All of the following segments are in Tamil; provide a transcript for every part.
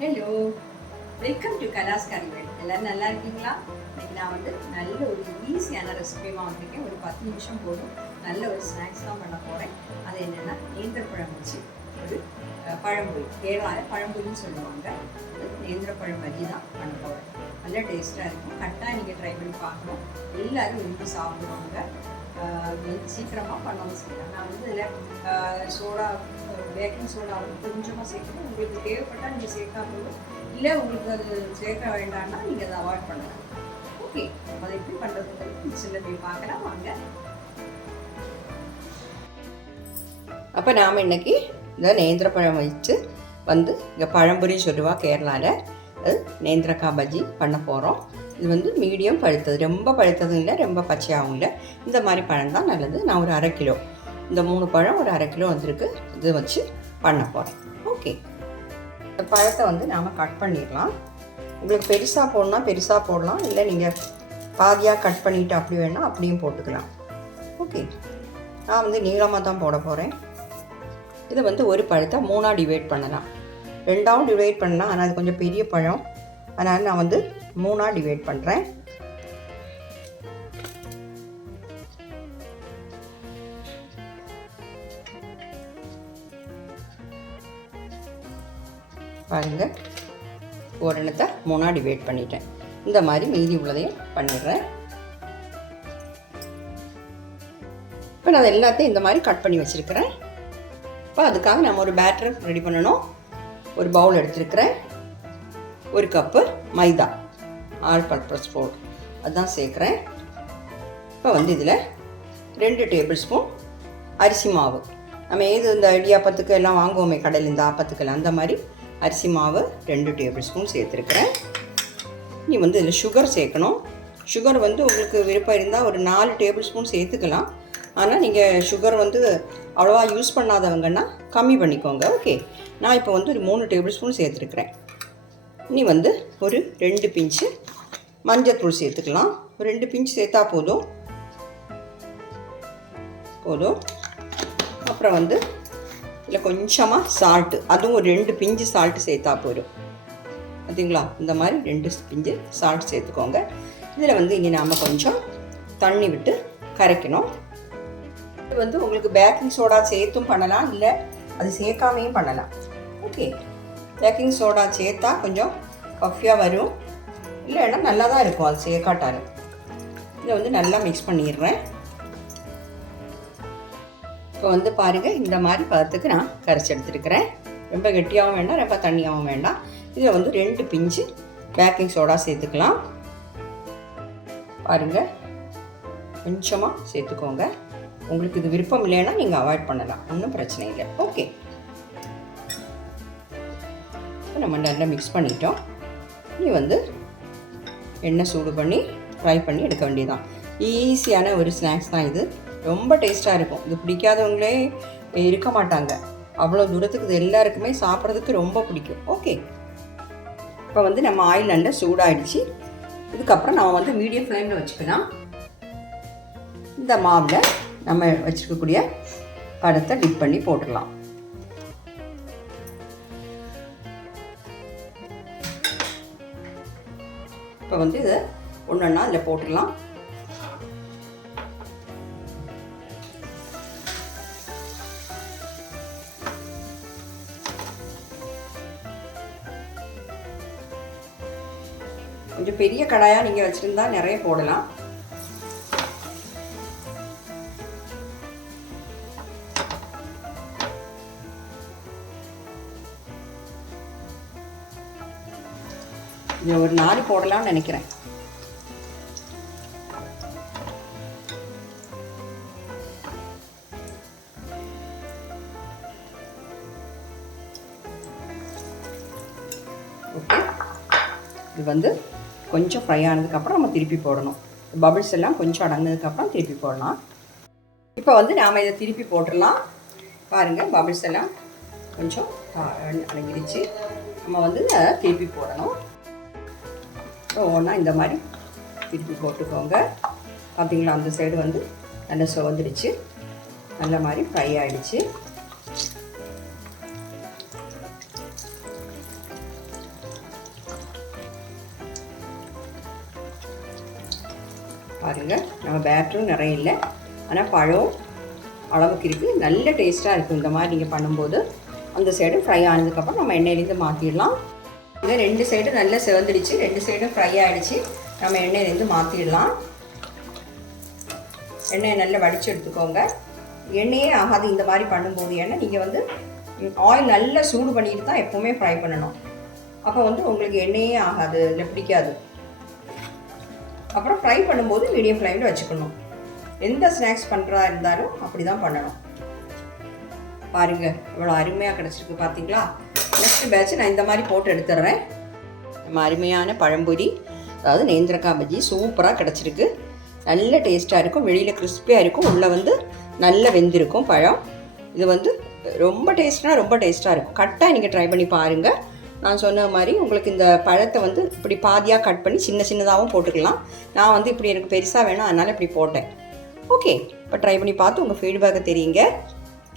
ஹலோ வெல்கம் டு கலாஸ் கறிவேல் எல்லாரும் நல்லா இருக்கீங்களா? இன்னைக்கு நான் வந்து நல்ல ஒரு ஈஸியான ரெசிபியாக வந்திருக்கேன். ஒரு பத்து நிமிஷம் போதும். நல்ல ஒரு ஸ்நாக்ஸ் தான் பண்ண போகிறேன் அது என்னென்னா நேந்திரப்பழம் வச்சு ஒரு அஹ், பழம்பொரி. கேரளால பழம்பொரின்னு சொல்லுவாங்க. அது நேந்திரப்பழம் பஜ்ஜி தான் பண்ண போகிறேன் நல்ல டேஸ்ட்டாக இருக்கும். கரெக்டாக நீங்கள் ட்ரை பண்ணி பார்க்கணும். எல்லோரும் விரும்பி சாப்பிடுவாங்க. சீக்கிரமாக பண்ணவும் செய்யலாம் நான் வந்து இதில் சோடா பேக்கிங் சோடா கொஞ்சமாக சேர்க்கணும் உங்களுக்கு தேவைப்பட்டால் நீங்கள் சேர்க்கா போதும். இல்லை உங்களுக்கு அது சேர்க்க வேண்டாம்னா நீங்கள் அதை அவாய்ட் பண்ணலாம். ஓகே அதை எப்படி பண்ணுறது மிக்சியில் போய் பார்க்கலாம். வாங்க. அப்போ நாம் இன்றைக்கி இந்த நேந்திரப்பழம் வச்சு வந்து இங்கே பழம்புரி சொல்லுவா கேரளாவில் அது நேந்திரக்காய் பஜ்ஜி பண்ண போகிறோம் இது வந்து மீடியம் பழுத்தது. ரொம்ப பழுத்ததும் இல்லை ரொம்ப பச்சையாகவும் இல்லை. இந்த மாதிரி பழம் தான் நல்லது. நான் ஒரு அரை கிலோ இந்த மூணு பழம் ஒரு அரை கிலோ வந்திருக்கு. இது வச்சு பண்ண போகிறேன் ஓகே. இந்த பழத்தை வந்து நாம் கட் பண்ணிடலாம். உங்களுக்கு பெருசாக போடணும்னா பெருசாக போடலாம். இல்லை நீங்கள் பாதியாக கட் பண்ணிவிட்டு அப்படி வேணால் அப்படியும் போட்டுக்கலாம். ஓகே. நான் வந்து நீளமாக தான் போட போகிறேன் இதை வந்து ஒரு பழத்தை மூணாக டிவைட் பண்ணலாம். ரெண்டாவும் டிவைட் பண்ணலாம். ஆனால் அது கொஞ்சம் பெரிய பழம். அதனால் நான் வந்து மூணாக டிவைட் பண்ணுறேன் பாருங்கள் ஒரு எண்ணத்தை மூணாக டிவைட் பண்ணிட்டேன். இந்த மாதிரி மீதி உள்ளதையும் பண்ணிடுறேன். இப்போ நான் எல்லாத்தையும் இந்த மாதிரி கட் பண்ணி வச்சுருக்கிறேன். இப்போ அதுக்காக நம்ம ஒரு பேட்டர் ரெடி பண்ணணும். ஒரு பவுல் எடுத்துருக்கிறேன். ஒரு cup maida. All purpose flour அதுதான் சேர்க்குறேன். இப்போ வந்து இதில் ரெண்டு டேபிள் ஸ்பூன் அரிசி மாவு. நம்ம ஏது இந்த இடியாப்பத்துக்கு எல்லாம் வாங்குவோமே கடையில் இந்த ஆப்பத்துக்கெல்லாம் அந்த மாதிரி அரிசி மாவு ரெண்டு டேபிள் ஸ்பூன் சேர்த்துருக்குறேன். நீ வந்து இதில் சுகர் சேர்க்கணும். சுகர் வந்து உங்களுக்கு விருப்பம் இருந்தால் ஒரு நாலு டேபிள் ஸ்பூன் சேர்த்துக்கலாம். ஆனால் நீங்கள் சுகர் வந்து அவ்வளோவா யூஸ் பண்ணாதவங்கன்னா கம்மி பண்ணிக்கோங்க ஓகே நான் இப்போ வந்து ஒரு மூணு டேபிள் ஸ்பூன் சேர்த்துருக்குறேன். இனி வந்து ஒரு ரெண்டு பிஞ்சு மஞ்சத்தூள் சேர்த்துக்கலாம். ஒரு ரெண்டு பிஞ்சு சேர்த்தா போதும். போதும். அப்புறம் வந்து இதில் கொஞ்சமாக சால்ட்டு அதுவும் ஒரு ரெண்டு பிஞ்சு சால்ட்டு சேர்த்தா போதும். பார்த்தீங்களா? இந்த மாதிரி ரெண்டு பிஞ்சு சால்ட் சேர்த்துக்கோங்க. இதில் வந்து இனி நாம் கொஞ்சம் தண்ணி விட்டு கரைக்கணும். இது வந்து உங்களுக்கு பேக்கிங் சோடா சேர்த்தும் பண்ணலாம் இல்லை அது சேர்க்காமையும் பண்ணலாம். ஓகே பேக்கிங் சோடா சேர்த்தா கொஞ்சம் கஃபியாக வரும். இல்லைன்னா நல்லா தான் இருக்கும் அது சேர்க்காட்டாலும் இதை வந்து நல்லா மிக்ஸ் பண்ணிடுறேன். இப்போ வந்து பாருங்கள் இந்த மாதிரி பதத்துக்கு நான் கரைச்சி எடுத்துருக்கிறேன். ரொம்ப கெட்டியாகவும் வேண்டாம் ரொம்ப தண்ணியாகவும் வேண்டாம். இதில் வந்து ரெண்டு பிஞ்சு பேக்கிங் சோடா சேர்த்துக்கலாம். பாருங்கள் கொஞ்சமாக சேர்த்துக்கோங்க. உங்களுக்கு இது விருப்பம் இல்லைன்னா நீங்கள் அவாய்ட் பண்ணலாம் ஒன்றும் பிரச்சனை இல்லை. ஓகே இப்போ நம்ம நல்லா மிக்ஸ் பண்ணிட்டோம். நீ வந்து எண்ணெய் சூடு பண்ணி ஃப்ரை பண்ணி எடுக்க வேண்டியதான் ஈஸியான ஒரு ஸ்நாக்ஸ் தான் இது. ரொம்ப டேஸ்ட்டாக இருக்கும். இது பிடிக்காதவங்களே இருக்க மாட்டாங்க. அவ்வளோ தூரத்துக்கு இது எல்லாருக்குமே சாப்பிட்றதுக்கு ரொம்ப பிடிக்கும். ஓகே இப்போ வந்து நம்ம ஆயில் நல்லா சூடாகிடுச்சு இதுக்கப்புறம் நம்ம வந்து மீடியம் ஃப்ளேமில் வச்சுக்கலாம். இந்த மாவில் நம்ம வச்சுருக்கக்கூடிய படத்தை டிப் பண்ணி போட்டுடலாம். இப்போ வந்து இதை ஒன்றா இதில் போட்டுடலாம் கொஞ்சம் பெரிய கடாயாக நீங்கள் வச்சுருந்தா நிறைய போடலாம். இங்கே ஒரு நாலு போடலாம்னு நினைக்கிறேன். ஓகே. இது வந்து கொஞ்சம் ஃப்ரை ஆனதுக்கப்புறம் நம்ம திருப்பி போடணும். பபிள்ஸ் எல்லாம் கொஞ்சம் அடங்கினதுக்கப்புறம் திருப்பி போடலாம். இப்போ வந்து நாம் இதை திருப்பி போட்டுடலாம். பாருங்கள் பபிள்ஸ் எல்லாம் கொஞ்சம் அடங்கிடுச்சு. நம்ம வந்து அதை திருப்பி போடணும். ஒவ்வொன்றா இந்த மாதிரி திருப்பி போட்டுக்கோங்க. பார்த்திங்களா அந்த சைடு வந்து நல்லா சுவந்துடுச்சு நல்ல மாதிரி ஃப்ரை ஆகிடுச்சு பாருங்கள் நம்ம பேட்டரும் நிறைய இல்லை. ஆனால் பழம் அளவுக்கு இருக்குது நல்ல டேஸ்ட்டாக இருக்குது இந்த மாதிரி நீங்கள் பண்ணும்போது அந்த சைடு ஃப்ரை ஆனதுக்கப்புறம் நம்ம எண்ணெயிலேருந்து மாற்றிடலாம் இது ரெண்டு சைடும் நல்லா சிவந்துடுச்சு ரெண்டு சைடும் ஃப்ரை ஆகிடுச்சு நம்ம எண்ணெயிலேருந்து மாற்றிடலாம் எண்ணெயை நல்லா வடித்து எடுத்துக்கோங்க. எண்ணெயே ஆகாது இந்த மாதிரி பண்ணும்போது. ஏன்னா நீங்கள் வந்து ஆயில் நல்லா சூடு பண்ணிட்டு தான் எப்போவுமே ஃப்ரை பண்ணணும். அப்போ வந்து உங்களுக்கு எண்ணெயே ஆகாது இல்லை பிடிக்காது. அப்புறம் ஃப்ரை பண்ணும்போது மீடியம் ஃப்ளேமில் வச்சுக்கணும். எந்த ஸ்நாக்ஸ் பண்ணுறதா இருந்தாலும் அப்படி தான் பண்ணணும். பாருங்கள் இவ்வளோ அருமையாக கிடச்சிருக்கு பார்த்தீங்களா நெக்ஸ்ட் பேட்ச் நான் இந்த மாதிரி போட்டு எடுத்துடுறேன் நம்ம அருமையான பழம்பொரி அதாவது நேந்திரக்காய் பஜ்ஜி சூப்பராக கிடச்சிருக்கு. நல்ல டேஸ்ட்டாக இருக்கும் வெளியில் கிறிஸ்பியாக இருக்கும் உள்ளே வந்து நல்ல வெந்திருக்கும் பழம். இது வந்து ரொம்ப டேஸ்ட்னால் ரொம்ப டேஸ்ட்டாக இருக்கும். கட்டாக நீங்கள் ட்ரை பண்ணி பாருங்கள் நான் சொன்ன மாதிரி உங்களுக்கு இந்த பழத்தை வந்து இப்படி பாதியாக கட் பண்ணி சின்ன சின்னதாகவும் போட்டுக்கலாம். நான் வந்து இப்படி எனக்கு பெருசாக வேணும் அதனால் இப்படி போட்டேன். ஓகே இப்போ ட்ரை பண்ணி பார்த்து உங்கள் ஃபீட்பேக்கை தெரியுங்க.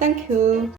தேங்க்யூ